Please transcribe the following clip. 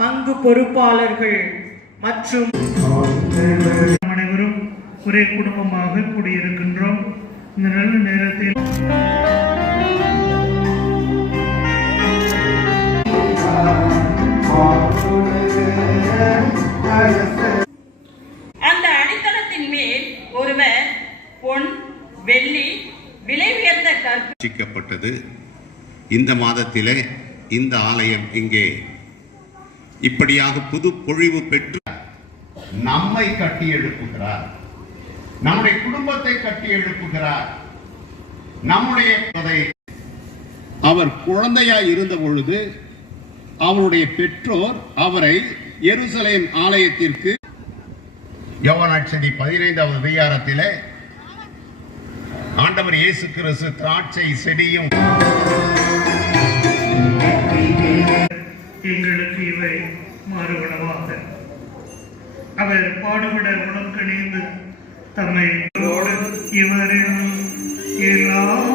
பங்கு பொறுப்பாளர்கள் மற்றும் அனைவரும் ஒரே குடும்பமாக கூடியிருக்கின்றோம். இந்த நல்ல நேரத்தில் அந்த அடித்தளத்தின் மேல் ஒருவர் பொன் வெள்ளி விலை உயர்ந்த கற்பிக்கப்பட்டது. இந்த மாதத்திலே இந்த ஆலயம் இங்கே இப்படியாக புது பொழிவு பெற்று நம்மை கட்டி எழுப்புகிறார், நம்முடைய குடும்பத்தை கட்டி எழுப்புகிறார். நம்முடைய அவர் குழந்தையாய் இருந்த பொழுது அவருடைய பெற்றோர் அவரை எருசலேம் ஆலயத்திற்கு யோவான் 15வது அதிகாரத்திலே ஆண்டவர் இயேசு கிறிஸ்து திராட்சை செடியும் எங்களுக்கு இவை மாறுபடவாக அவர் பாடுபட உடன்கணிந்து தம்மை இவரில் எல்லாம்